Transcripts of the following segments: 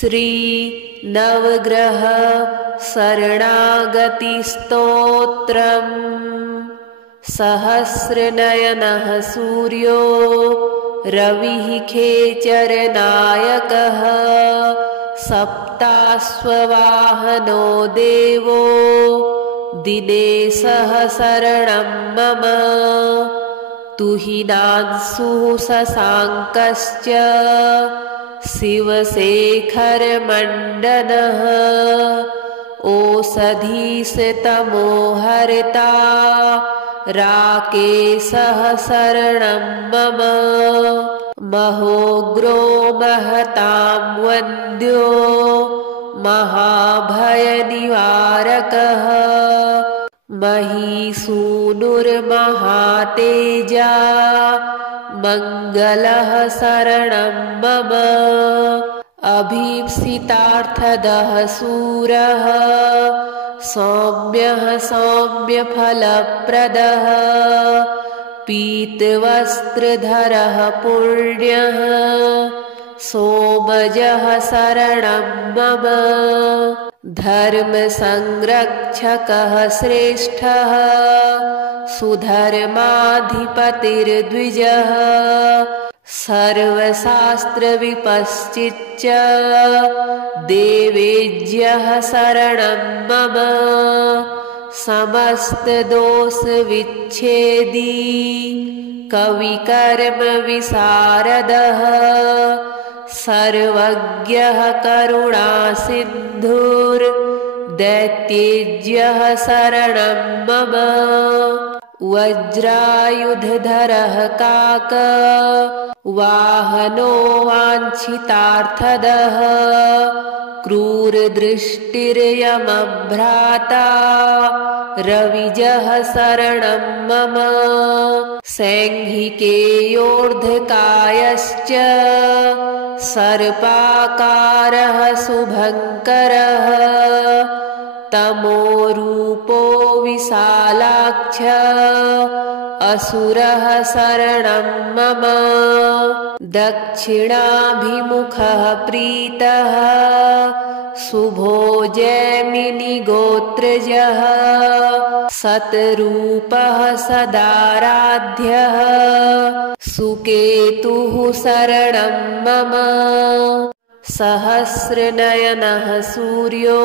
श्री नवग्रह शरणागतिस्तोत्रम्। सहस्रनयनः सूर्यो रविः खेचरनायकः। सप्ताश्ववाहनो देवो दिने सहस्रणं मम। तुहिनांशुः शशाङ्कश्च शिवशेखरमण्डनः। ओषधीशतमो हर्ता राकेशः शरणं मम। महोग्रो महतां वन्द्यो महाभयनिवारकः। महिषूनुर्महातेजा मङ्गलः शरणं मम। अभीप्सितार्थदः शूरः सौम्यः सौम्यफलप्रदः। पीतवस्त्रधरः पुण्यः सोमजः शरणं मम। धर्मसंरक्षकः श्रेष्ठः सुधर्माधिपतिर्द्विजः। सर्वशास्त्रविपश्चिच्च देवेज्यः शरणं मम। समस्तदोषविच्छेदी कविकर्मविशारदः। सर्वज्ञः करुणासिन्धुर्दैत्येज्यः शरणं मम। वज्रायुधधरः काक वाहनो वाञ्छितार्थदः। क्रूरदृष्टिर्यमभ्राता रविजः शरणं मम। सैंहिकेयोर्ध्वकायश्च सर्पाकारः शुभङ्करः। तमोरूपो विशालाक्ष असुरः शरणं मम। दक्षिणाभिमुखः प्रीतः शुभो जैमिनिगोत्रजः। शतरूपः सदाराध्यः सुकेतुः शरणं मम। सहस्रनयनः सूर्यो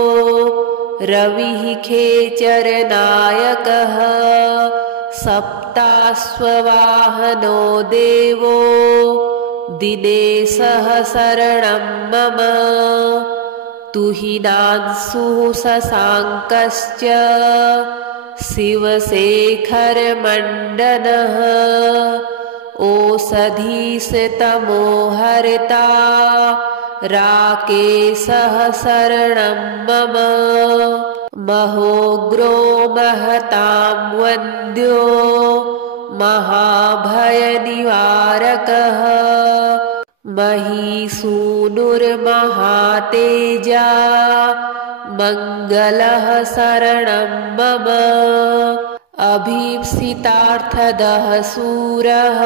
रविः खेचरनायकः। सप्ताश्ववाहनो देवो दिने सहस्रणं मम। तुहिनांशुः शशाङ्कश्च शिवशेखरमण्डनः। ओषधीशतमो हर्ता राकेशः शरणं मम। महोग्रो महतां वन्द्यो महाभयनिवारकः। महिषूनुर्महातेजा मङ्गलः शरणं मम। अभीप्सितार्थदः शूरः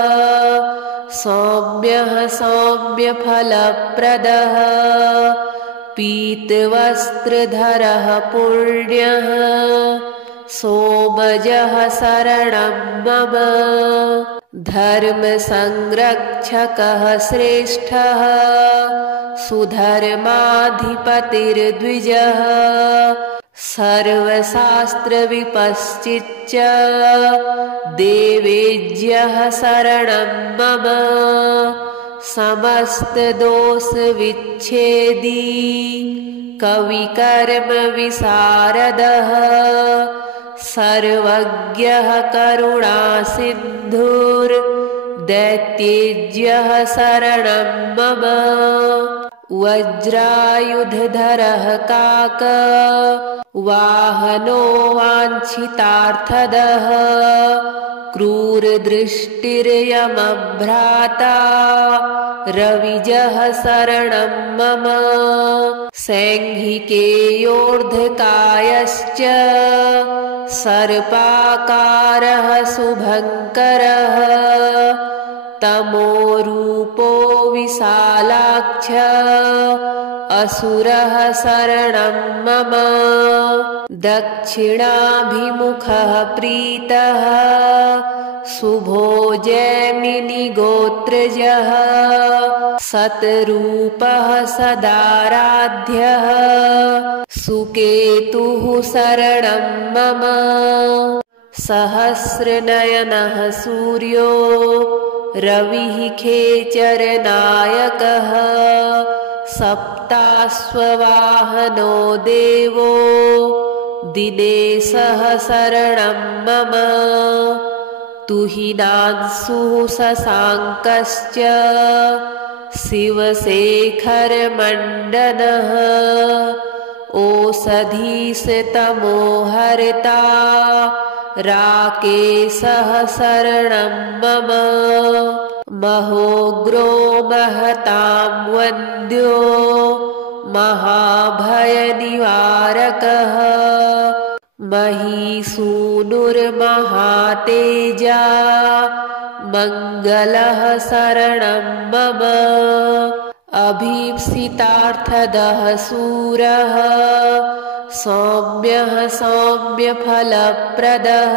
सौम्यः सौम्यफलप्रदः। पीतवस्त्रधरः पुण्यः सोमजः शरणं मम। धर्मसंरक्षकः श्रेष्ठः सुधर्माधिपतिर्द्विजः। सर्वशास्त्रविपश्चिच्च देवेज्यः शरणं मम। समस्तदोषविच्छेदी कविकर्मविशारदः। सर्वज्ञः करुणासिन्धुर्दैत्येज्यः शरणं मम। वज्रायुधधरः काक वाहनो वाञ्छितार्थदः। क्रूरदृष्टिर्यमभ्राता रविजः शरणं मम। सैंहिकेयोर्ध्वकायश्च सर्पाकारः शुभङ्करः। तमोरूपो विशालाक्ष असुरः शरणं मम दक्षिणाभिमुखः प्रीतः शुभो जैमिनिगोत्रजः सत्रूपः सदाराध्यः सुकेतुः शरणं मम सहस्रनयनः सूर्यो रविः खेचरनायकः सप्ताश्ववाहनो देवो दिनेशः शरणं मम तुहिनांशुः शशाङ्कश्च शिवशेखरमण्डनः ओषधीशतमो हर्ता राकेशः शरणं मम महोग्रो महतां वन्द्यो महाभयनिवारकः महीसूनुर्महातेजा मङ्गलः शरणं मम अभीप्सितार्थदः सूरः सौम्यः सौम्यफलप्रदः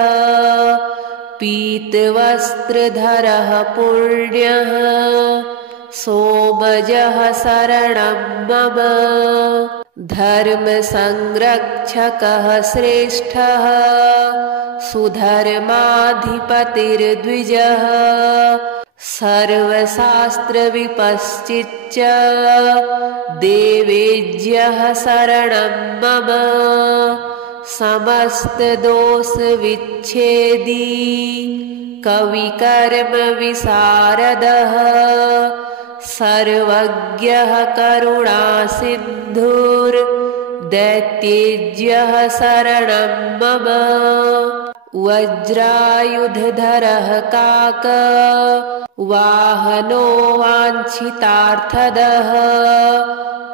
पीतवस्त्रधरः पुण्यः सोमजः शरणं मम धर्मसंरक्षकः श्रेष्ठः सुधर्माधिपतिर्द्विजः सर्वशास्त्रविपश्चिच्च देवेज्यः शरणं मम समस्तदोषविच्छेदी कविकर्मविशारदः सर्वज्ञः करुणासिन्धुर्दैत्येज्यः शरणं मम वज्रायुधधरः काक वाहनो वाञ्छितार्थदः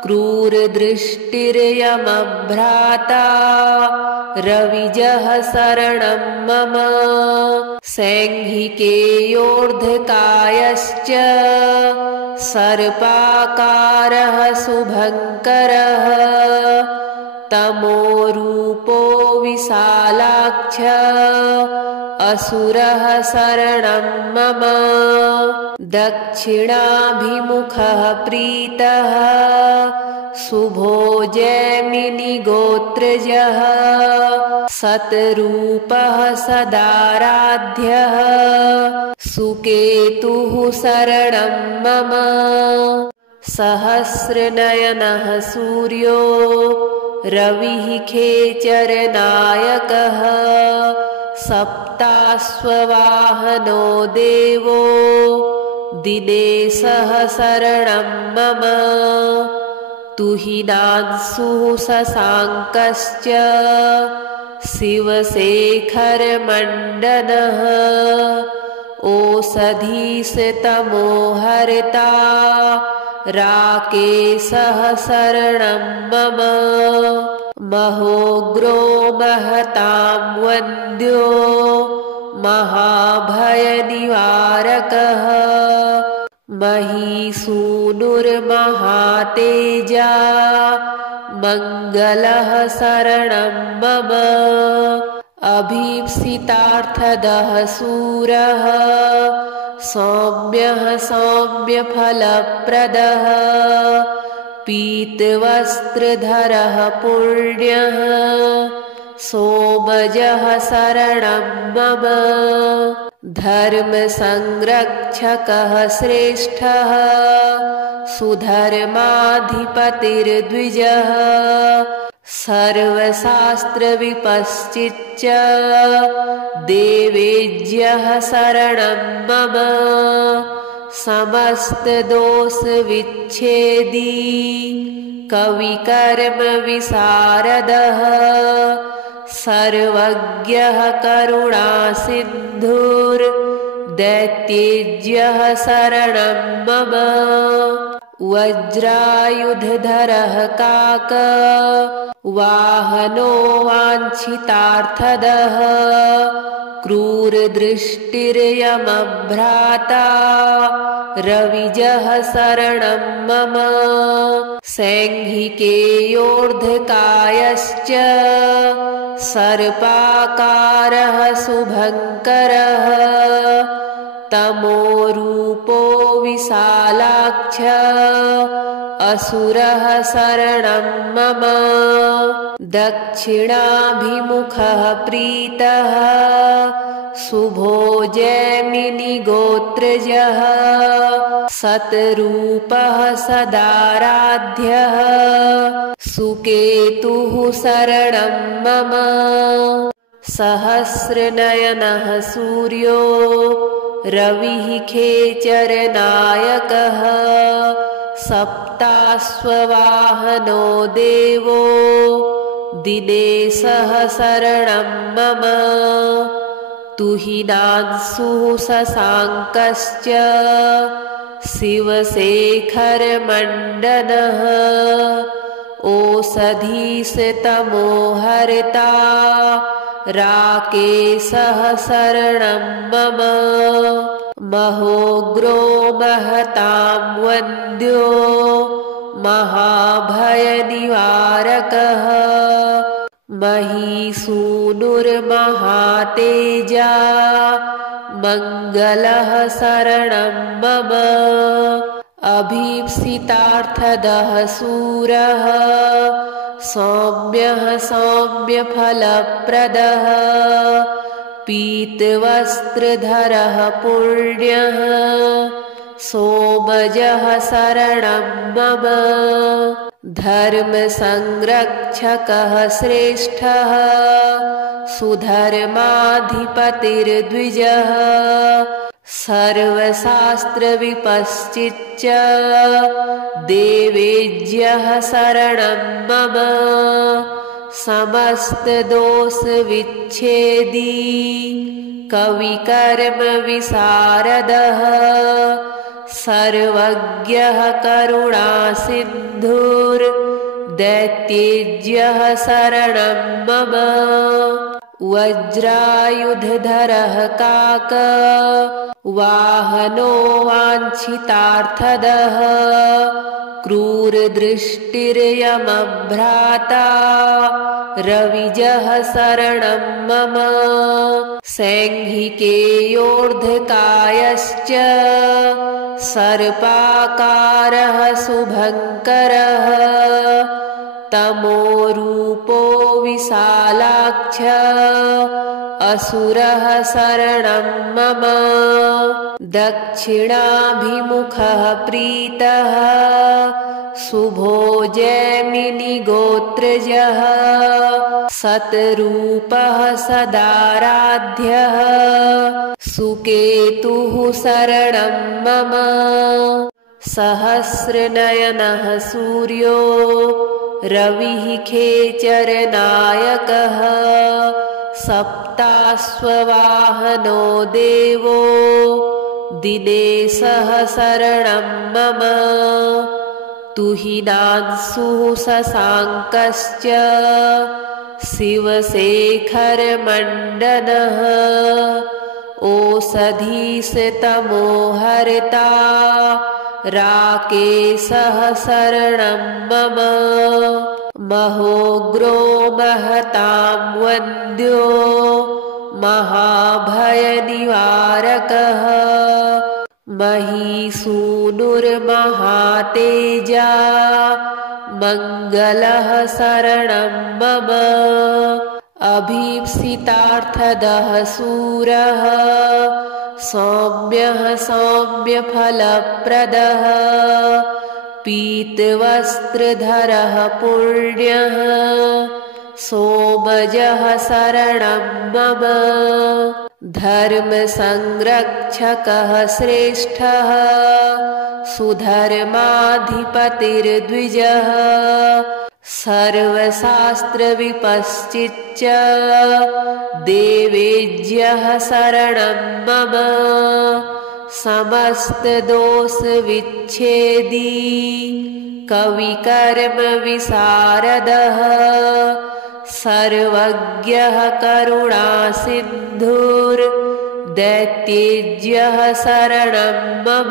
क्रूरदृष्टिर्यमभ्राता रविजः शरणं मम सैंहिकेयोर्ध्वकायश्च सर्पाकारः शुभङ्करः तमोरूपो विशालाक्ष असुरः शरणं मम दक्षिणाभिमुखः प्रीतः शुभो जैमिनिगोत्रजः सत्रूपः सदाराध्यः सुकेतुः शरणं मम सहस्रनयनः सूर्यो रविः खेचरनायकः सप्ताश्ववाहनो देवो दिनेशः शरणं मम तुहिनांशुः शशाङ्कश्च शिवशेखरमण्डनः ओषधीशतमो हर्ता राकेशः शरणं मम महोग्रो महतां वन्द्यो महाभयनिवारकः महीसूनुर्महातेजा मङ्गलः शरणं मम अभीप्सितार्थदः सूरः सौम्यः सौम्यफलप्रदः पीतवस्त्रधरः पुण्यः सोमजः शरणं मम धर्मसंरक्षकः श्रेष्ठः सुधर्माधिपतिर्द्विजः सर्वशास्त्रविपश्चिच्च देवेज्यः शरणं मम समस्तदोषविच्छेदी कविकर्मविशारदः सर्वज्ञः करुणासिन्धुर्दैत्येज्यः शरणं मम वज्रायुधधरः काक वाहनो वाञ्छितार्थदः क्रूरदृष्टिर्यमभ्राता रविजः शरणं मम सैंघिकेयोर्ध्वकायश्च सर्पाकारः शुभङ्करः तमोरूपो विशालाक्ष असुरः शरणं मम दक्षिणाभिमुखः प्रीतः शुभो जैमिनिगोत्रजः सत्रूपः सदाराध्यः सुकेतुः शरणं मम सहस्रनयनः सूर्यो रविः खेचरनायकः सप्ताश्ववाहनो देवो दिनेशः शरणं मम तुहिनांशुः शशाङ्कश्च शिवशेखरमण्डनः ओषधीशतमोहर्ता राकेशः शरणं मम महोग्रो महतां वन्द्यो महाभयनिवारकः महीसूनुर्महातेजा मङ्गलः शरणं मम अभीप्सितार्थदः सूरः सौम्यः सौम्यफलप्रदः पीतवस्त्रधरः पुण्यः सोमजः शरणं मम धर्मसंरक्षकः श्रेष्ठः सुधर्माधिपतिर्द्विजः सर्वशास्त्रविपश्चिच्च देवेज्यः शरणं मम समस्तदोषविच्छेदी कविकर्मविशारदः सर्वज्ञः करुणासिन्धुर्दैत्येज्यः शरणं मम वज्रायुधधरः काक वाहनो वाञ्छितार्थदः क्रूरदृष्टिर्यमभ्राता रविजः शरणं मम सैंघिकेयोर्ध्वकायश्च सर्पाकारः शुभङ्करः तमोरूपो विशालाक्ष असुरः शरणं मम दक्षिणाभिमुखः प्रीतः शुभो जैमिनिगोत्रजः सत्रूपः सदाराध्यः सुकेतुः शरणं मम सहस्रनयनः सूर्यो रविः खेचरनायकः सप्ताश्ववाहनो देवो दिनेशः शरणं मम तुहिनांशुः शशाङ्कश्च शिवशेखरमण्डनः ओषधीशतमोहर्ता राकेशः शरणं मम महोग्रो महतां वन्द्यो महाभयनिवारकः महीसूनुर्महातेजा मङ्गलः शरणं मम अभीप्सितार्थदः सूरः सौम्यः सौम्यफलप्रदः पीतवस्त्रधरः पुण्यः सोमजः शरणं मम धर्मसंरक्षकः श्रेष्ठः सुधर्माधिपतिर्द्विजः सर्वशास्त्रविपश्चिच्च देवेज्यः शरणं मम समस्तदोषविच्छेदी कविकर्मविशारदः सर्वज्ञः करुणासिन्धुर्दैत्येज्यः शरणं मम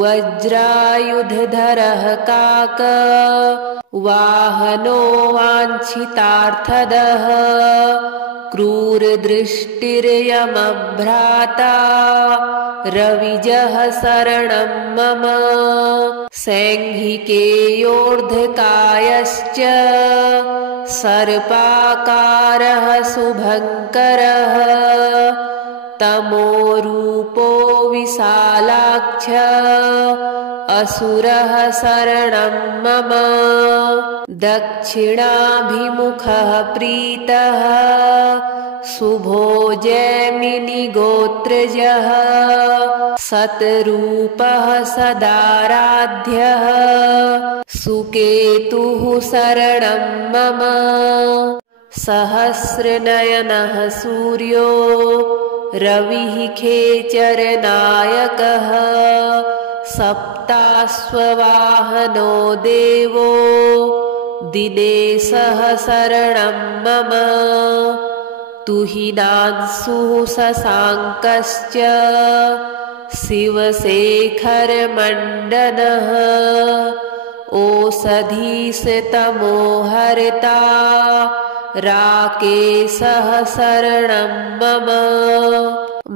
वज्रायुधधरः काकवाहनो वाञ्छितार्थदः क्रूरदृष्टिर्यमभ्राता रविजः शरणं मम सैंहिकेयोर्ध्वकायश्च सर्पाकारः शुभङ्करः तमोरूपो विशालाक्ष असुरः शरणं मम दक्षिणाभिमुखः प्रीतः शुभो जैमिनिगोत्रजः सतरूपः सदाराध्यः सुकेतुः शरणं मम सहस्रनयनः सूर्यो रविः खेचरनायकः सप्ताश्ववाहनो देवो दिनेशः शरणं मम तुहिनांशुः शशाङ्कश्च शिवशेखरमण्डनः ओषधीशतमोहर्ता राकेशः शरणं मम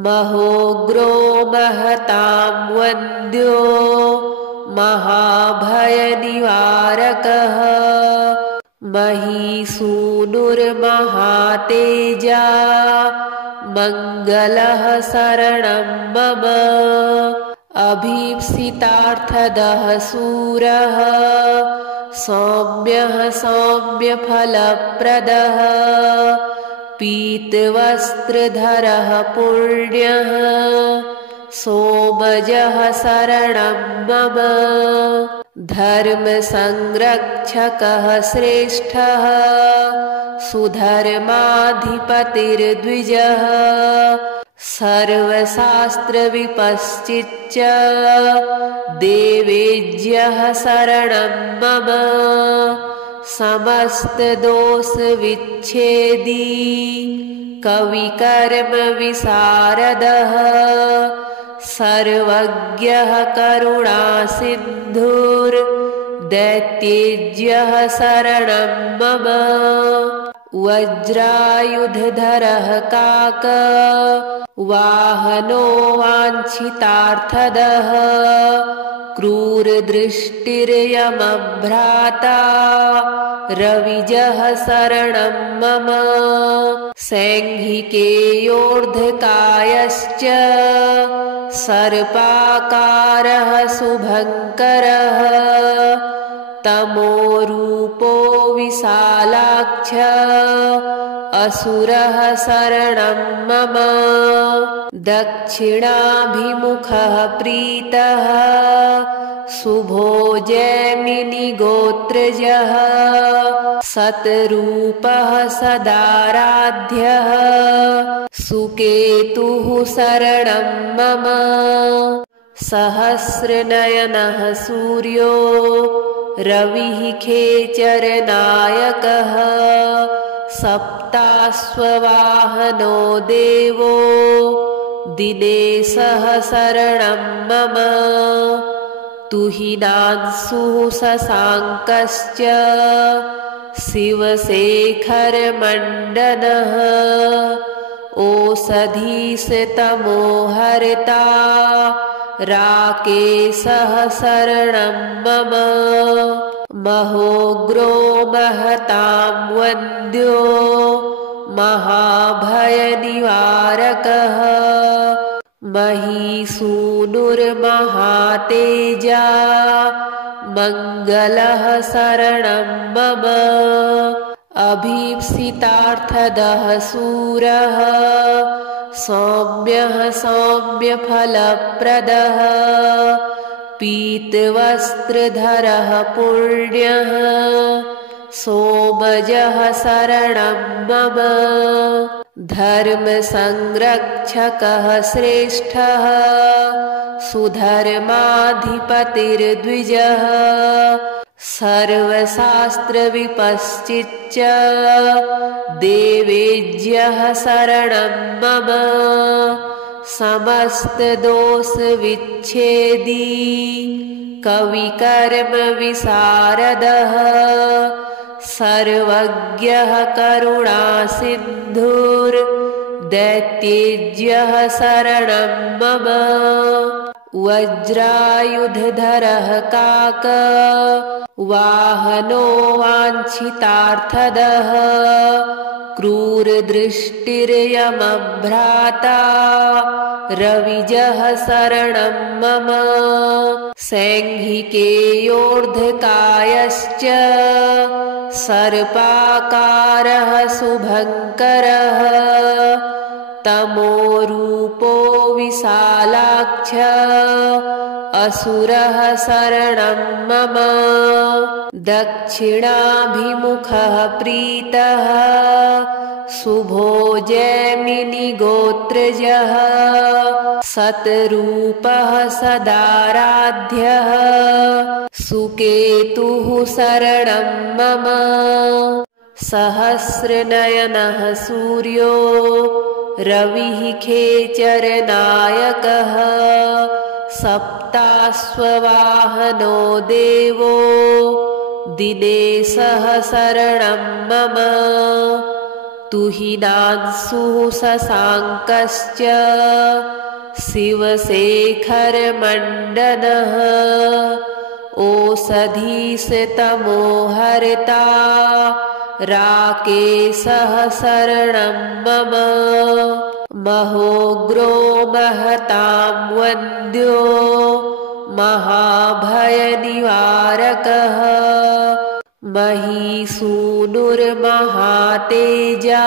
महोग्रो महतां वन्द्यो महाभयनिवारकः महीसूनुर्महातेजा मङ्गलः शरणं मम अभीप्सितार्थदः सूरः सौम्यः सौम्यफलप्रदः पीतवस्त्रधरः पुण्यः सोमजः शरणं मम धर्मसंरक्षकः श्रेष्ठः सुधर्माधिपतिर्द्विजः सर्वशास्त्रविपश्चिच्च देवेज्यः शरणं मम समस्तदोषविच्छेदी कविकर्मविशारदः सर्वज्ञः करुणासिन्धुर्दैत्येज्यः शरणं मम वज्रायुधधरः काकवाहनो वाञ्छितार्थदः क्रूरदृष्टिर्यमभ्राता रविजः शरणं मम सैंहिकेयोर्ध्वकायश्च सर्पाकारः शुभङ्करः तमोरूपो विशालाक्ष असुरः शरणं मम दक्षिणाभिमुखः प्रीतः शुभो जैमिनिगोत्रजः सतरूपः सदाराध्यः सुकेतुः शरणं मम सहस्रनयनः सूर्यो रविः खेचरनायकः सप्ताश्ववाहनो देवो दिनेशः शरणं मम तुहिनांशुः शशाङ्कश्च शिवशेखरमण्डनः ओषधीशतमोहर्ता राकेशः शरणं मम महोग्रो महतां वन्द्यो महाभयनिवारकः महीसूनुर्महातेजा मङ्गलः शरणं मम अभीप्सितार्थदः सूरः सौम्यः सौम्यफलप्रदः पीतवस्त्रधरः पुण्यः सोमजः शरणं मम धर्मसंरक्षकः श्रेष्ठः सुधर्माधिपतिर्द्विजः सर्वशास्त्रविपश्चिच्च देवेज्यः शरणं मम समस्तदोषविच्छेदी कविकर्मविशारदः सर्वज्ञः करुणासिन्धुर्दैत्येज्यः शरणं मम वज्रायुधधरः काक वाहनो वाञ्छितार्थदः क्रूरदृष्टिर्यमभ्राता रविजः शरणं मम सैंहिकेयोर्ध्वकायश्च सर्पाकारः शुभङ्करः तमोरूपो विशालाक्ष असुरः शरणं मम दक्षिणाभिमुखः प्रीतः शुभो जैमिनिगोत्रजः सतरूपः सदाराध्यः सुकेतुः शरणं मम सहस्रनयनः सूर्यो रविः खेचरनायकः सप्ताश्ववाहनो देवो दिनेशः शरणं मम तुहिनांशुः शशाङ्कश्च शिवशेखरमण्डनः ओषधीशतमोहर्ता राकेशः शरणं मम महोग्रो महतां वन्द्यो महाभयनिवारकः महीसूनुर्महातेजा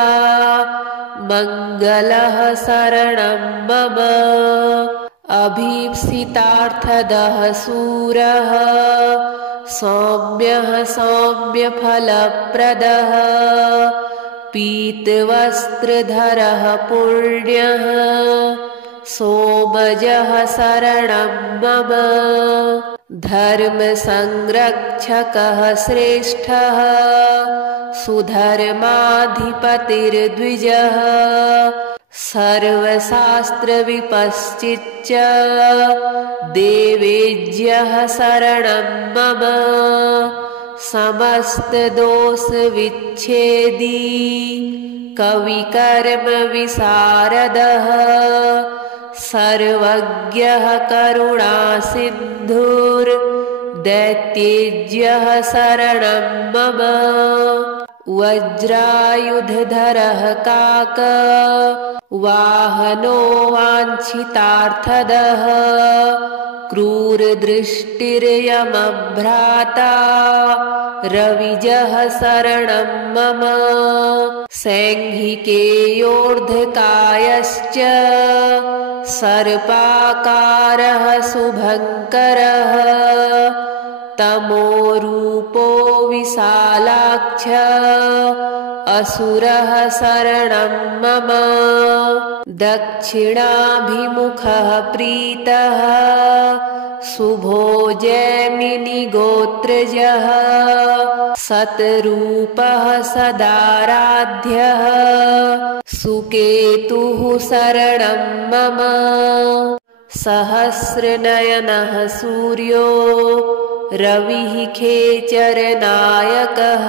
मङ्गलः शरणं मम अभीप्सितार्थदः सूरः सौम्यः सौम्यफलप्रदः पीतवस्त्रधरः पुण्यः सोमजः शरणं मम धर्मसंरक्षकः श्रेष्ठः सुधर्माधिपतिर्द्विजः सर्वशास्त्रविपश्चिच्च देवेज्यः शरणं मम समस्तदोषविच्छेदी कविकर्मविशारदः सर्वज्ञः करुणासिन्धुर्दैत्येज्यः शरणं मम वज्रायुधधरः काक वाहनो वाञ्छितार्थदः क्रूरदृष्टिर्यमभ्राता रविजः शरणं मम सैंहिकेयोर्ध्वकायश्च सर्पाकारः शुभङ्करः तमोरूपो विशालाक्ष असुरः शरणं मम दक्षिणाभिमुखः प्रीतः शुभो जैमिनिगोत्रजः सतरूपः सदाराध्यः सुकेतुः शरणं मम सहस्रनयनः सूर्यो रविः खेचरनायकः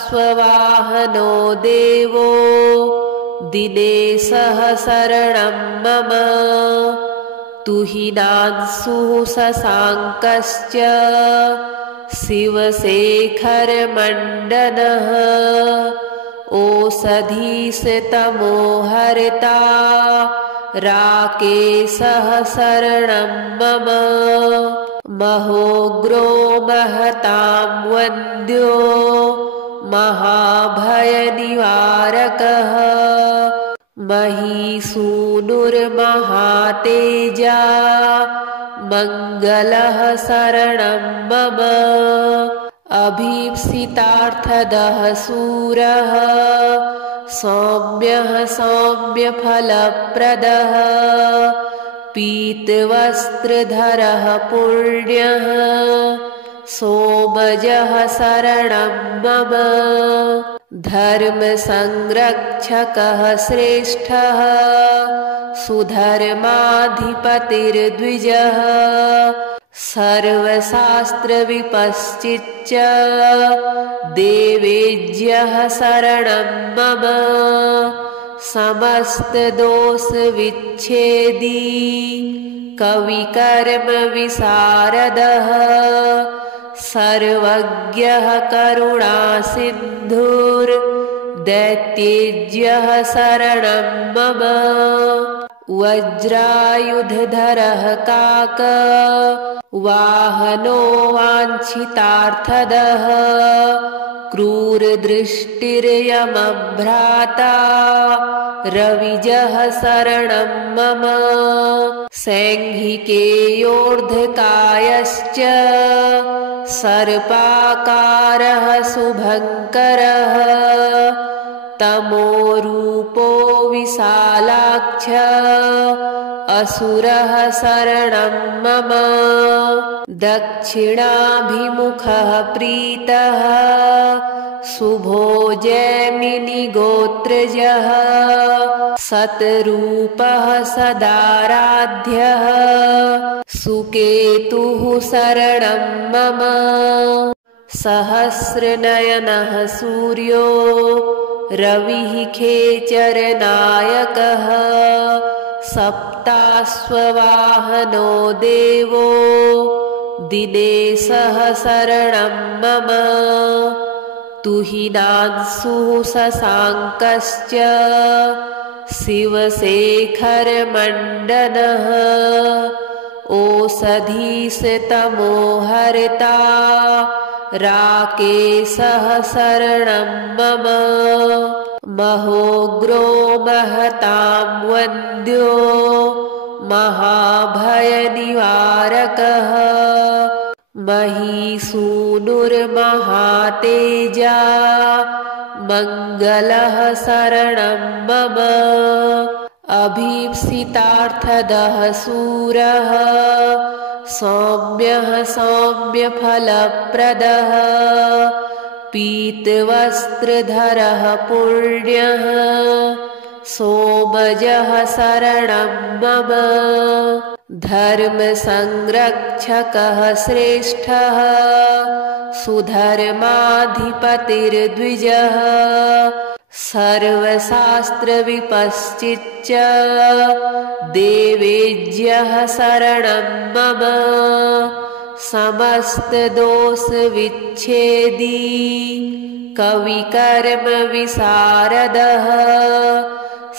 सप्ताश्ववाहनो देवो दिनेशः शरणं मम तुहिनांशुः शशाङ्कश्च शिवशेखरमण्डनः ओषधीशतमोहर्ता राकेशः शरणं मम महोग्रो महतां वन्द्यो महाभयनिवारकः महीसूनुर्महातेजा मङ्गलः शरणं मम अभीप्सितार्थदः सूरः सौम्यः सौम्यफलप्रदः पीतवस्त्रधरः पुण्यः सोमजः शरणं मम धर्मसंरक्षकः श्रेष्ठः सुधर्माधिपतिर्द्विजः सर्वशास्त्रविपश्चिच्च देवेज्यः शरणं मम समस्तदोषविच्छेदी कविकर्मविशारदः सर्वज्ञः करुणासिन्धुर्दैत्येज्यः शरणं मम वज्रायुधधरः काक वाहनो वाञ्छितार्थदः क्रूरदृष्टिर्यमभ्राता रविजः शरणं मम सैंघिकेयोर्ध्वकायश्च सर्पाकारः शुभङ्करः तमोरूपो विशालाक्ष असुरः शरणं मम दक्षिणाभिमुखः प्रीतः शुभो जैमिनिगोत्रजः सतरूपः सदाराध्यः सुकेतुः शरणं मम सहस्रनयनः सूर्यो रविः खेचरनायकः सप्ताश्ववाहनो देवो दिनेशः शरणं मम तुहिनांशुः शशाङ्कश्च शिवशेखरमण्डनः ओषधीशतमोहर्ता राकेशः शरणं मम महोग्रो महतां वन्द्यो महाभयनिवारकः महीसूनुर्महातेजा मङ्गलः शरणं मम अभीप्सितार्थदः सूरः सौम्यः सौम्यफलप्रदः पीतवस्त्रधरः पुण्यः सोमजः शरणं मम धर्मसंरक्षकः श्रेष्ठः सुधर्माधिपतिर्द्विजः सर्वशास्त्रविपश्चिच्च देवेज्यः शरणं मम समस्तदोषविच्छेदी कविकर्मविशारदः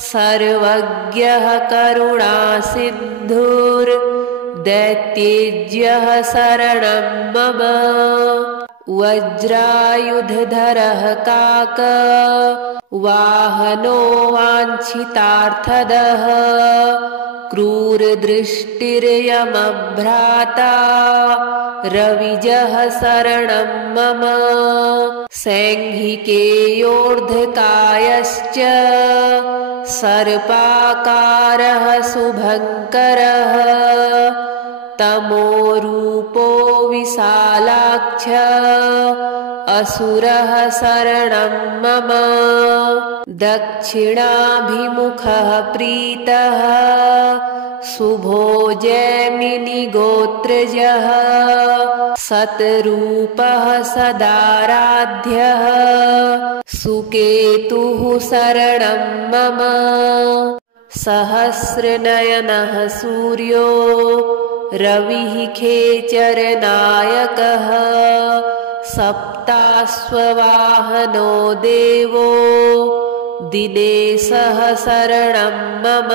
सर्वज्ञः करुणासिन्धुर्दैत्येज्यः शरणं मम वज्रायुधधरः काक वाहनो वाञ्छितार्थदः क्रूरदृष्टिर्यमभ्राता रविजः शरणं मम सैंघिकेयोर्ध्वकायश्च सर्पाकारः शुभङ्करः तमोरूपो विशालाक्ष असुरः शरणं मम दक्षिणाभिमुखः प्रीतः शुभो जैमिनिगोत्रजः सतरूपः सदाराध्यः सुकेतुः शरणं मम सहस्रनयनः सूर्यो रविः खेचरनायकः सप्ताश्ववाहनो देवो दिनेशः शरणं मम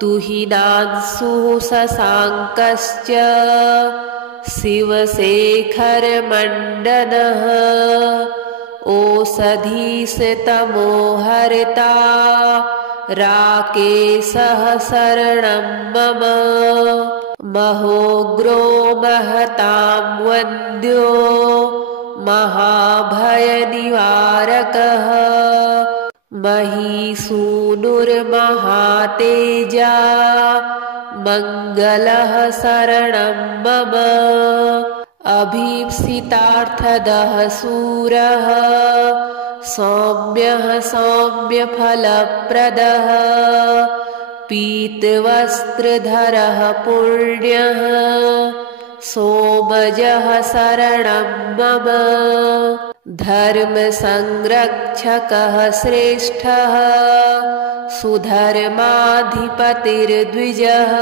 तुहिनांशुः शशाङ्कश्च शिवशेखरमण्डनः ओषधीशतमोहर्ता राकेशः शरणं मम महोग्रो महतां वन्द्यो महाभयनिवारकः महीसूनुर्महातेजा मङ्गलः शरणं मम अभीप्सितार्थदः सूरः सौम्यः सौम्यफलप्रदः पीतवस्त्रधरः पुण्यः सोमजः शरणं मम धर्मसंरक्षकः श्रेष्ठः सुधर्माधिपतिर्द्विजः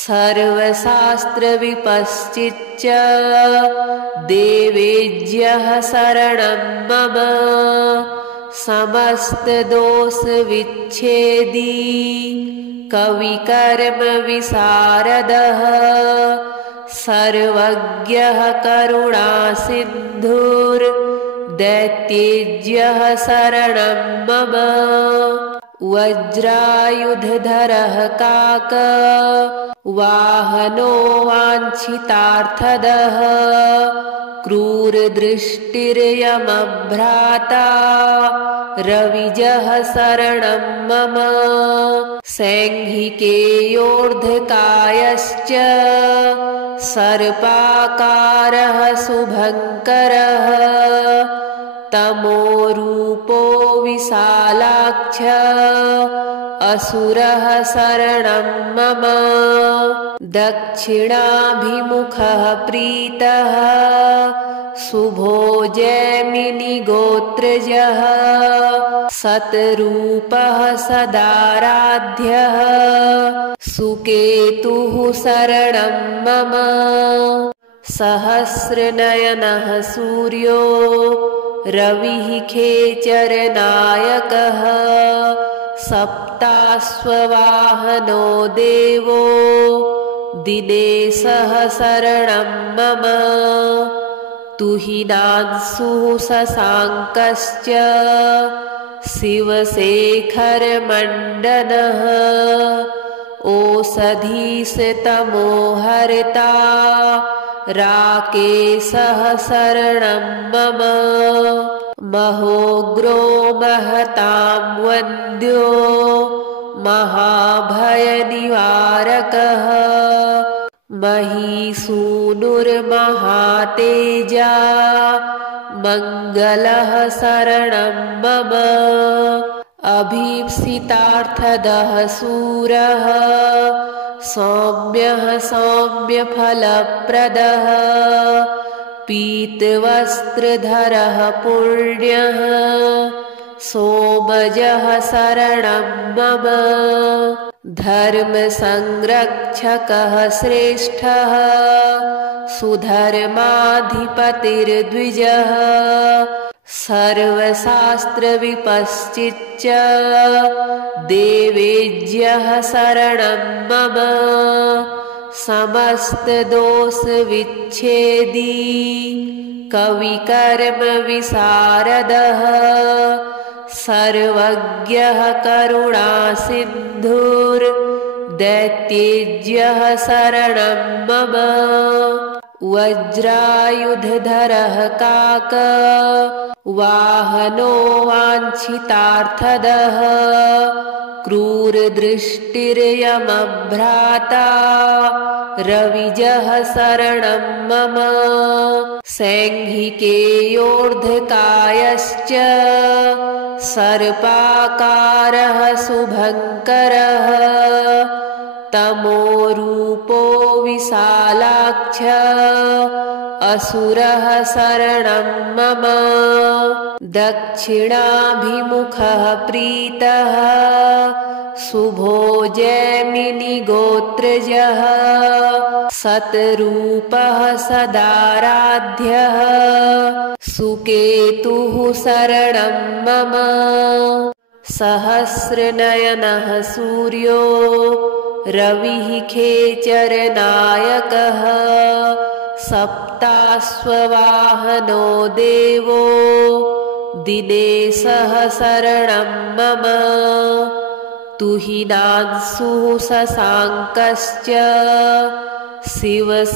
सर्वशास्त्रविपश्चिच्च देवेज्यः शरणं मम समस्तदोषविच्छेदी कविकर्मविशारदः सर्वज्ञः करुणासिन्धुर्दैत्येज्यः शरणं मम वज्रायुधधरः काक वाहनो वाञ्छितार्थदः क्रूरदृष्टिर्यमभ्राता रविजः शरणं मम सैंहिकेयोर्ध्वकायश्च सर्पाकारः शुभङ्करः तमोरूपो विशालाक्ष असुरः शरणं मम दक्षिणाभिमुखः प्रीतः शुभो जैमिनिगोत्रजः सतरूपः सदाराध्यः सुकेतुः शरणं मम सहस्रनयनः सूर्यो रविः खेचरनायकः सप्ताश्ववाहनो देवो दिनेशः शरणं मम तुहिनांशुः शशाङ्कश्च शिवशेखरमण्डनः ओषधीशतमोहर्ता राकेशः शरणं मम महोग्रो महतां वन्द्यो महाभयनिवारकः महीसूनुर्महातेजा मङ्गलः शरणं मम अभीप्सितार्थदः सूरः सौम्यः सौम्यफलप्रदः पीतवस्त्रधरः पुण्यः सोमजः शरणं मम धर्मसंरक्षकः श्रेष्ठः सुधर्माधिपतिर्द्विजः सर्वशास्त्रविपश्चिच्च देवेज्यः शरणं मम समस्तदोषविच्छेदी कविकर्मविशारदः सर्वज्ञः करुणासिन्धुर्दैत्येज्यः शरणं मम वज्रायुधधरः काक वाहनो वाञ्छितार्थदः क्रूरदृष्टिर्यमभ्राता रविजः शरणं मम सैंहिकेयोर्ध्वकायश्च सर्पाकारः शुभङ्करः तमोरूपो विशालाक्ष असुरः शरणं मम दक्षिणाभिमुखः प्रीतः शुभो जैमिनिगोत्रजः सतरूपः सदाराध्यः सुकेतुः शरणं मम सहस्रनयनः सूर्यो रविः खेचरनायकः सप्ताश्ववाहनो देवो दिनेशः शरणं मम तुहिनांशुः शशाङ्कश्च शिवशेखरमण्डनः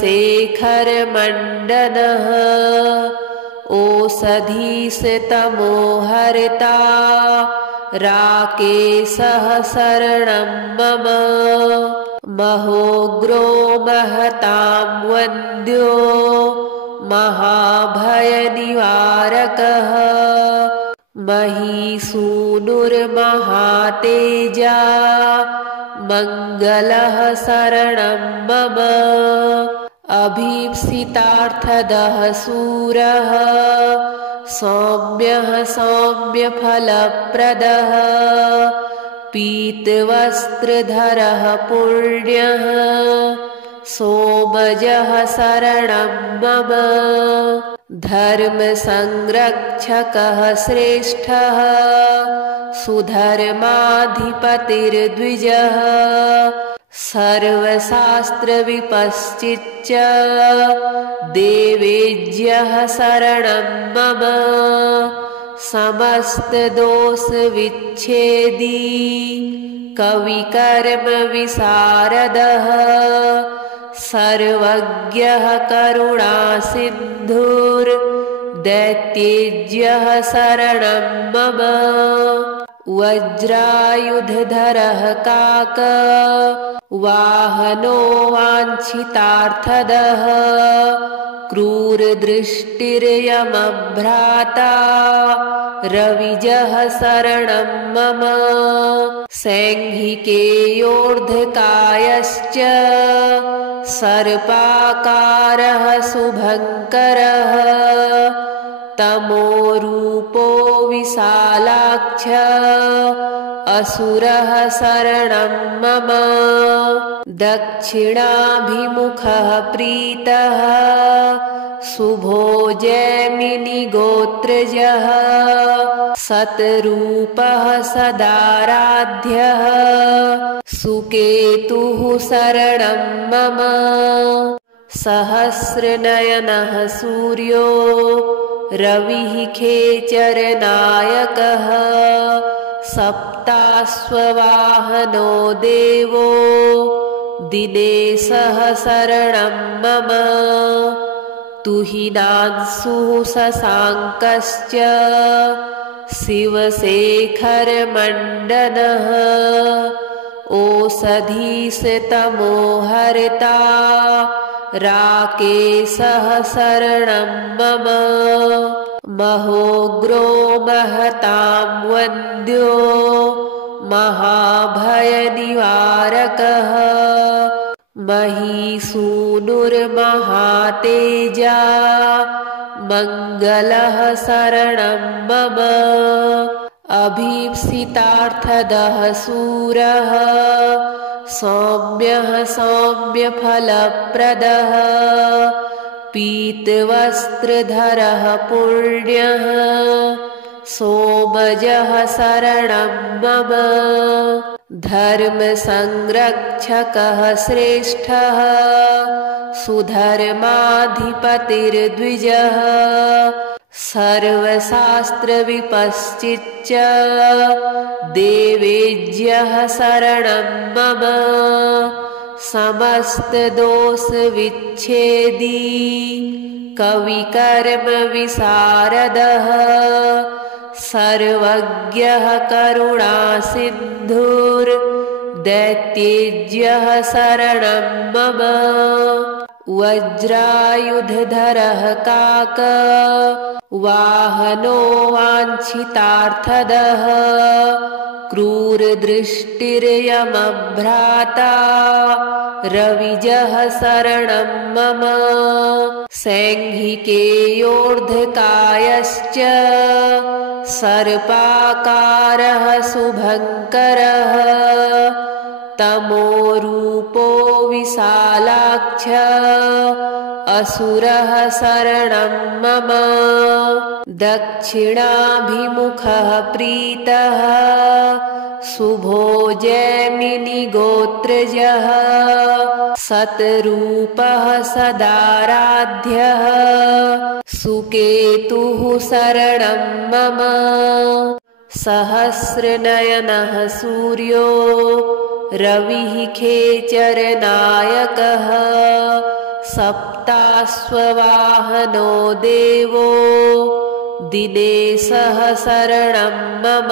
ओषधीशतमोहर्ता राकेशः शरणं मम महोग्रो महतां वन्द्यो महाभयनिवारकः महीसूनुर्महातेजा मङ्गलः शरणं मम अभीप्सितार्थदः सूरः सौम्यः सौम्यफलप्रदः पीतवस्त्रधरः पुण्यः सोमजः शरणं मम धर्मसंरक्षकः श्रेष्ठः सुधर्माधिपतिर्द्विजः सर्वशास्त्रविपश्चिच्च देवेज्यः शरणं मम समस्तदोषविच्छेदी कविकर्मविशारदः सर्वज्ञः करुणासिन्धुर्दैत्येज्यः शरणं मम वज्रायुधधरः काक वाहनो वाञ्छितार्थदः क्रूरदृष्टिर्यमभ्राता रविजः शरणं मम सैंहिकेयोर्ध्वकायश्च सर्पाकारः शुभङ्करः तमोरूपो विशालाक्ष असुरः शरणं मम दक्षिणाभिमुखः प्रीतः शुभो जैमिनिगोत्रजः सतरूपः सदाराध्यः सुकेतुः शरणं मम सहस्रनयनः सूर्यो रविः खेचरनायकः सप्ताश्ववाहनो देवो दिनेशः शरणं मम तुहिनांशुः शशाङ्कश्च शिवशेखरमण्डनः ओषधीशतमोहर्ता राकेशः शरणं मम महोग्रो महतां वन्द्यो महाभयनिवारकः महीसूनुर्महातेजा मङ्गलः शरणं मम अभीप्सितार्थदः सूरः सौम्यः सौम्यफलप्रदः पीतवस्त्रधरः पुण्यः सोमजः शरणं मम धर्मसंरक्षकः श्रेष्ठः सुधर्माधिपतिर्द्विजः सर्वशास्त्रविपश्चिच्च देवेज्यः शरणं मम समस्तदोषविच्छेदी कविकर्मविशारदः सर्वज्ञः करुणासिन्धुर्दैत्येज्यः शरणं मम वज्रायुधधरः काक वाहनो वाञ्छितार्थदः क्रूरदृष्टिर्यमभ्राता रविजः शरणं मम सैंहिकेयोर्ध्वकायश्च सर्पाकारः शुभङ्करः तमोरूपो विशालाक्ष असुरः शरणं मम दक्षिणाभिमुखः प्रीतः शुभो जैमिनिगोत्रजः सतरूपः सदाराध्यः सुकेतुः शरणं मम सहस्रनयनः सूर्यो रविः खेचरनायकः सप्ताश्ववाहनो देवो दिनेशः शरणं मम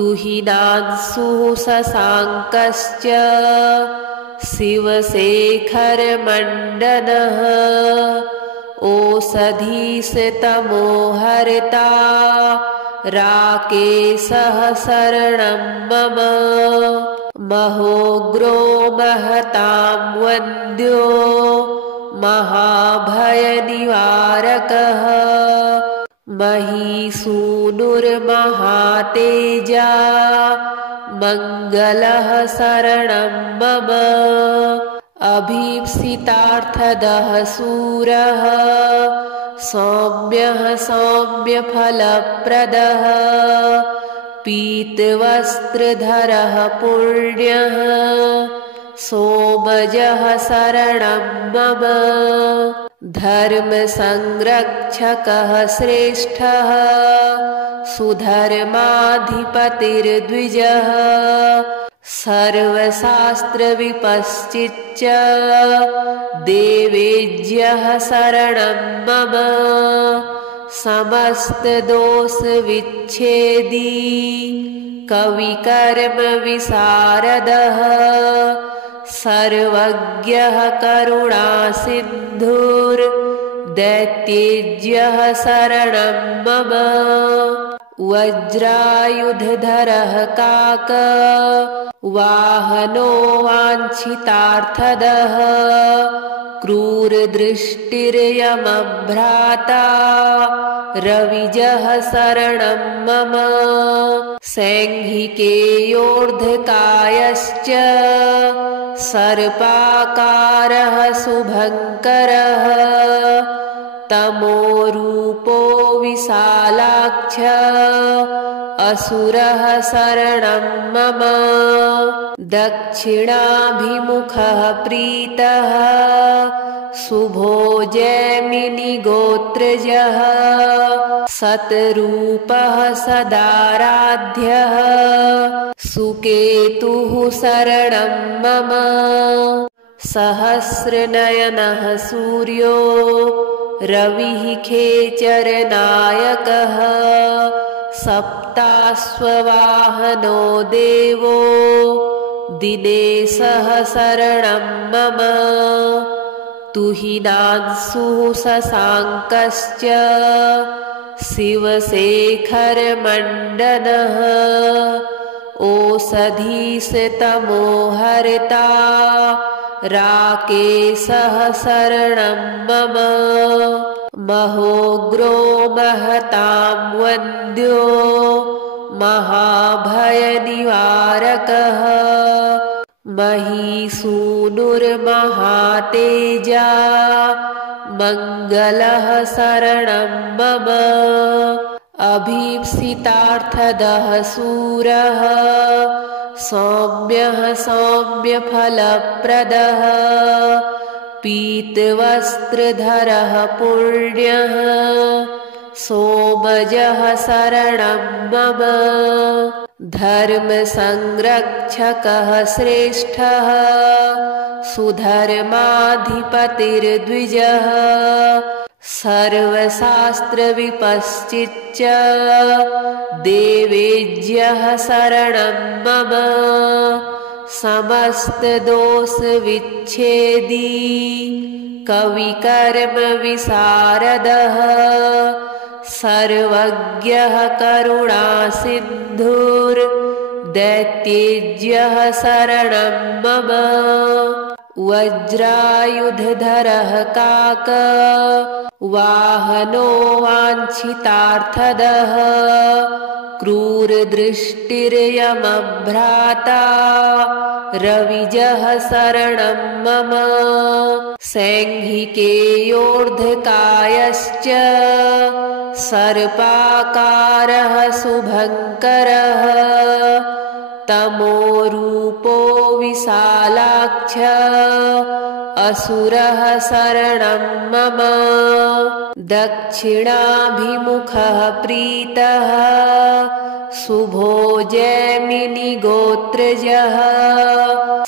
तुहिनांशुः शशाङ्कश्च शिवशेखरमण्डनः ओषधीशतमो हर्ता राकेशः शरणं मम महोग्रो महतां वन्द्यो महाभयनिवारकः महिषूनुर्महातेजा मङ्गलः शरणं मम अभीप्सितार्थदः शूरः सौम्यः सौम्यफलप्रदः पीतवस्त्रधरः पुण्यः सोमजः शरणं मम धर्मसंरक्षकः श्रेष्ठः सुधर्माधिपतिर्द्विजः सर्वशास्त्रविपश्चिच्च देवेज्यः शरणं मम समस्तदोषविच्छेदी कविकर्मविशारदः सर्वज्ञः करुणासिन्धुर्दैत्येज्यः शरणं मम वज्रायुधधरः काक वाहनो वाञ्छितार्थदः क्रूरदृष्टिर्यमभ्राता रविजः शरणं मम सैंहिकेयोर्ध्वकायश्च सर्पाकारः शुभङ्करः तमोरूपो विशालाक्ष असुरः शरणं मम दक्षिणाभिमुखः प्रीतः शुभो जैमिनिगोत्रजः सतरूपः सदाराध्यः सुकेतुः शरणं मम सहस्रनयनः सूर्यो रविः खेचरनायकः सप्ताश्ववाहनो देवो दिनेशः शरणं मम तुहिनांशुः शशाङ्कश्च शिवशेखरमण्डनः ओषधीशतमो हर्ता राकेशः शरणं मम महोग्रो महतां वन्द्यो महाभयनिवारकः महिषूनुर्महातेजा मङ्गलः शरणं मम अभीप्सितार्थदः शूरः सौम्यः सौम्यफलप्रदः पीतवस्त्रधरः पुण्यः सोमजः शरणं मम धर्मसंरक्षकः श्रेष्ठः सुधर्माधिपतिर्द्विजः सर्वशास्त्रविपश्चिच्च देवेज्यः शरणं मम समस्तदोषविच्छेदी कविकर्मविशारदः सर्वज्ञः करुणासिन्धुर्दैत्येज्यः शरणं मम वज्रायुधधरः काक वाहनो वाञ्छितार्थदः क्रूरदृष्टिर्यमभ्राता रविजः शरणं मम सैंहिकेयोर्ध्वकायश्च सर्पाकारः शुभङ्करः तमोरूपो विशालाक्ष असुरः शरणं मम दक्षिणाभिमुखः प्रीतः शुभो जैमिनिगोत्रजः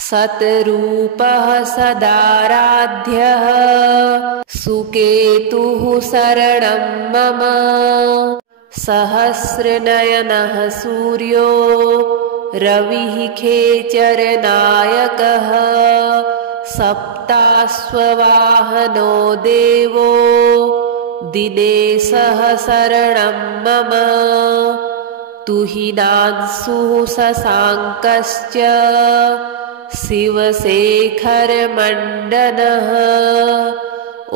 सतरूपः सदाराध्यः सुकेतुः शरणं मम सहस्रनयनः सूर्यो रविः खेचरनायकः सप्ताश्ववाहनो देवो दिने सहस्रणं मम तुहिनांशुः शशाङ्कश्च शिवशेखरमण्डनः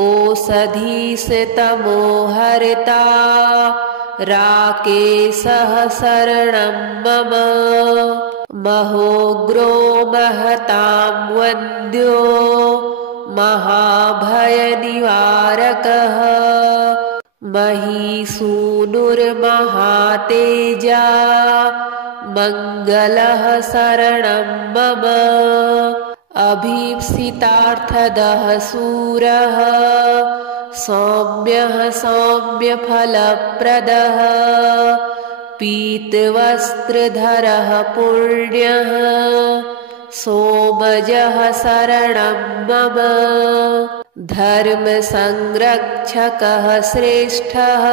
ओषधीशतमो हर्ता राकेशः शरणं मम महोग्रो महतां वन्द्यो महाभयनिवारकः महीसूनुर्महातेजा मङ्गलः शरणं मम अभीप्सितार्थदः शूरः सौम्यः सौम्यफलप्रदः पीतवस्त्रधरः पुण्यः सोमजः शरणं मम धर्मसंरक्षकः श्रेष्ठः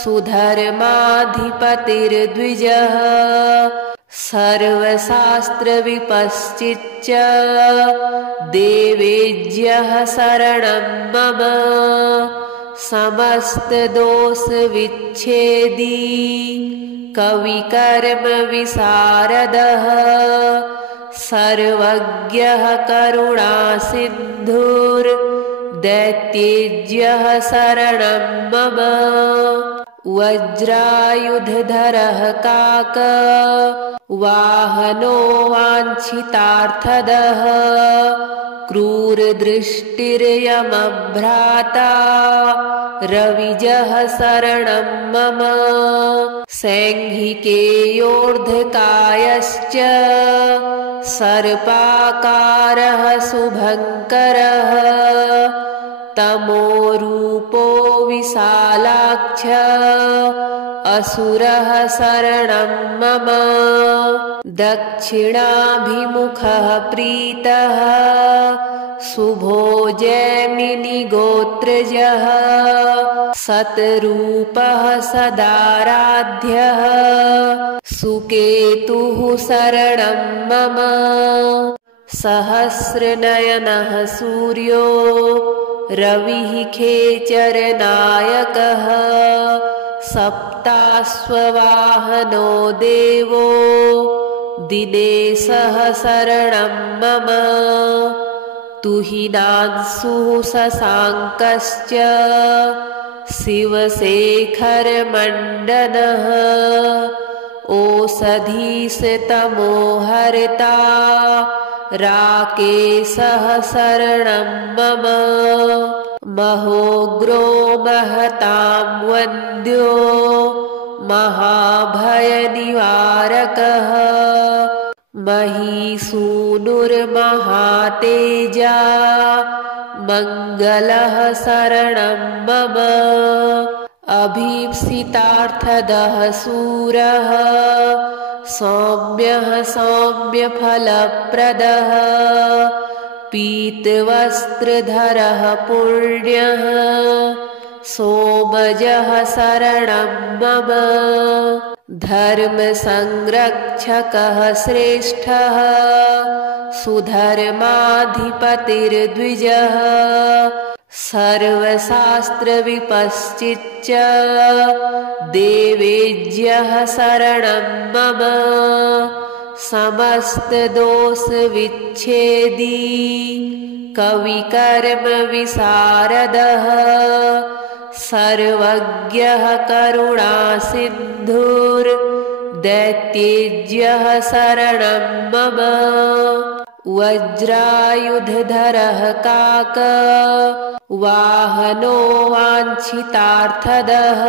सुधर्माधिपतिर्द्विजः सर्वशास्त्रविपश्चिच्च देवेज्यः शरणं मम समस्तदोषविच्छेदी कविकर्मविशारदः सर्वज्ञः करुणासिन्धुर्दैत्येज्यः शरणं मम वज्रायुधधरः काक वाहनो वाञ्छितार्थदः क्रूरदृष्टिर्यमभ्राता रविजः शरणं मम सैंहिकेयोर्ध्वकायश्च सर्पाकारः शुभङ्करः तमोरूपो विशालाक्ष असुरः शरणं मम दक्षिणाभिमुखः प्रीतः शुभो जैमिनिगोत्रजः शतरूपः सदाराध्यः सुकेतुः शरणं मम सहस्रनयनः सूर्यो रविः खेचरनायकः सप्ताश्ववाहनो देवो दिने सहस्रणं मम तुहिनांशुः शशाङ्कश्च शिवशेखरमण्डनः ओषधीशतमो हर्ता राकेशः शरणं मम महोग्रो महतां वन्द्यो महाभयनिवारकः महीसूनुर्महातेजा मङ्गलः शरणं मम अभीप्सितार्थदः शूरः सौम्यः सौम्यफलप्रदः पीतवस्त्रधरः पुण्यः सोमजः शरणं मम धर्मसंरक्षकः श्रेष्ठः सुधर्माधिपतिर्द्विजः सर्वशास्त्रविपश्चिच्च देवेज्यः शरणं मम समस्तदोषविच्छेदी कविकर्मविशारदः सर्वज्ञः करुणासिन्धुर्दैत्येज्यः शरणं मम वज्रायुधधरः काक वाहनो वाञ्छितार्थदः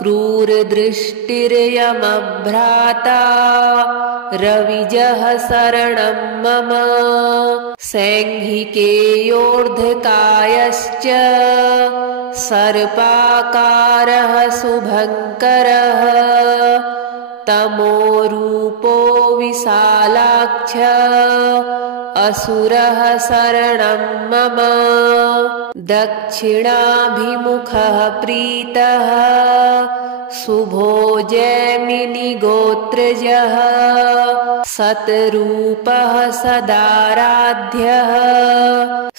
क्रूरदृष्टिर्यमभ्राता रविजः शरणं मम सैंहिकेयोर्ध्वकायश्च सर्पाकारः शुभङ्करः तमोरूपो विशालाक्ष असुरः शरणं मम दक्षिणाभिमुखः प्रीतः शुभो जैमिनिगोत्रजः सत्रूपः सदाराध्यः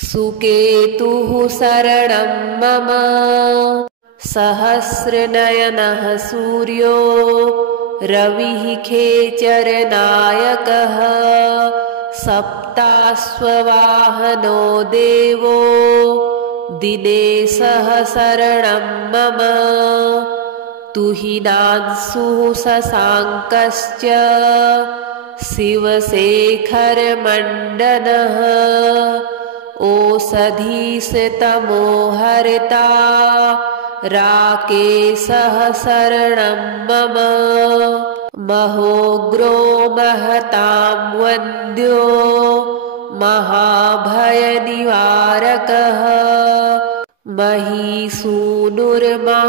सुकेतुः शरणं मम सहस्रनयनः सूर्यो रविः खेचरनायकः सप्ताश्ववाहनो देवो दिनेशः शरणं मम तुहिनांशुः शशाङ्कश्च शिवशेखरमण्डनः ओषधीशतमो हर्ता राकेशः शरणं मम महोग्रो महतां वन्द्यो महाभयनिवारकः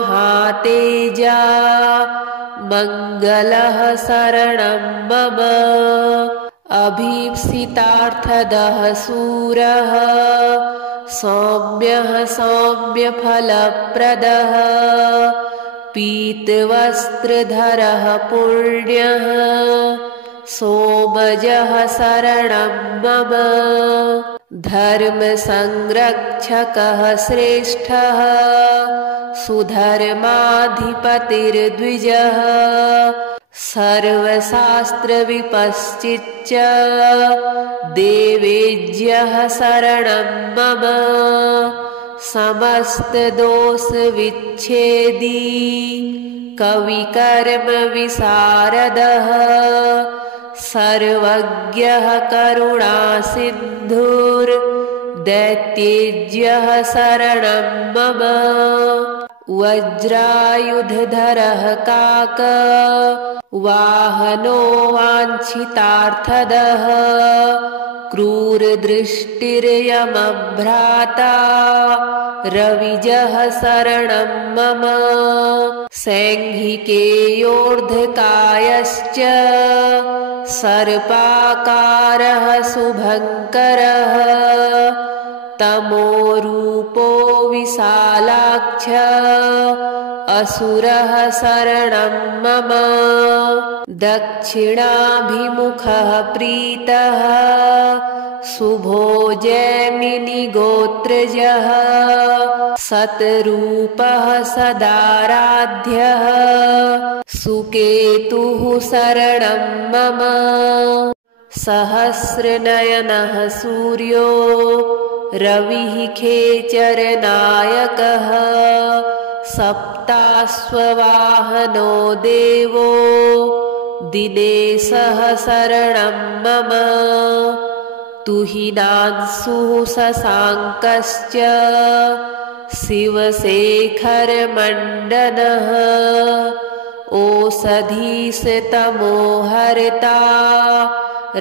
महीसूनुर्महातेजा मङ्गलः शरणं मम अभीप्सितार्थदः सूरः सौम्यः सौम्यफलप्रदः पीतवस्त्रधरः पुण्यः सोमजः शरणं मम धर्मसंरक्षकः श्रेष्ठः सुधर्माधिपतिर्द्विजः सर्वशास्त्रविपश्चिच्च देवेज्यः शरणं मम समस्तदोषविच्छेदी कविकर्मविशारदः सर्वज्ञः करुणासिन्धुर्दैत्येज्यः शरणं मम वज्रायुधधरः काक वाहनो वाञ्छितार्थदः क्रूरदृष्टिर्यमभ्राता रविजः शरणं मम सैंघिकेयोर्ध्वकायश्च सर्पाकारः शुभङ्करः तमोरूपो विशालाक्ष असुरः शरणं मम दक्षिणाभिमुखः प्रीतः शुभो जैमिनिगोत्रजः सत्रूपः सदाराध्यः सुकेतुः शरणं मम सहस्रनयनः सूर्यो रविः खेचरनायकः सप्ताश्ववाहनो देवो दिनेशः शरणं मम तुहिनांशुः शशाङ्कश्च शिवशेखरमण्डनः ओषधीशतमो हर्ता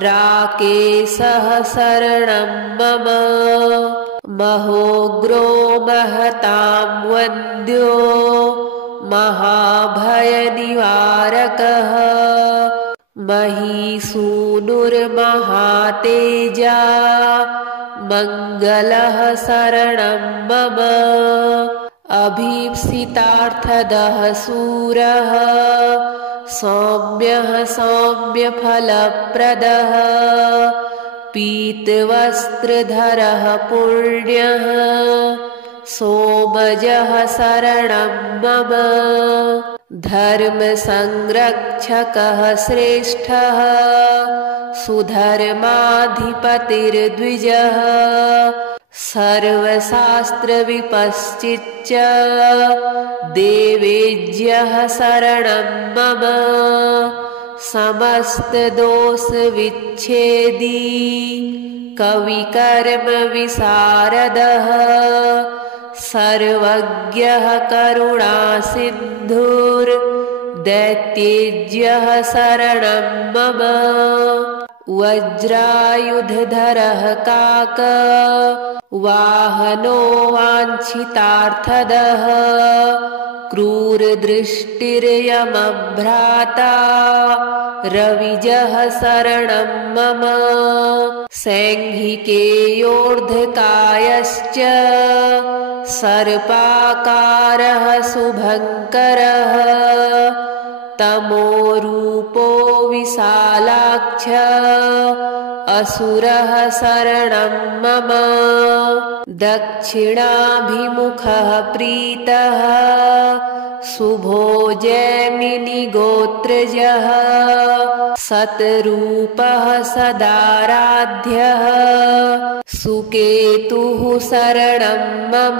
राकेशः शरणं मम महोग्रो महतां वन्द्यो महाभयनिवारकः महीसूनुर्महातेजा मङ्गलः शरणं मम अभीप्सितार्थदः सूरः सौम्यः सौम्यफलप्रदः पीतवस्त्रधरः पुण्यः सोमजः शरणं मम धर्मसंरक्षकः श्रेष्ठः सुधर्माधिपतिर्द्विजः सर्वशास्त्रविपश्चिच्च देवेज्यः शरणं मम समस्तदोषविच्छेदी कविकर्मविशारदः सर्वज्ञः करुणासिन्धुर्दैत्येज्यः शरणं मम वज्रायुधधरः काक वाहनो वाञ्छितार्थदः क्रूरदृष्टिर्यमभ्राता रविजः शरणं मम सैंघिकेयोर्ध्वकायश्च सर्पाकारः शुभङ्करः तमोरूपो विशालाक्ष असुरः शरणं मम दक्षिणाभिमुखः प्रीतः शुभो जैमिनिगोत्रजः सत्रूपः सदाराध्यः सुकेतुः शरणं मम।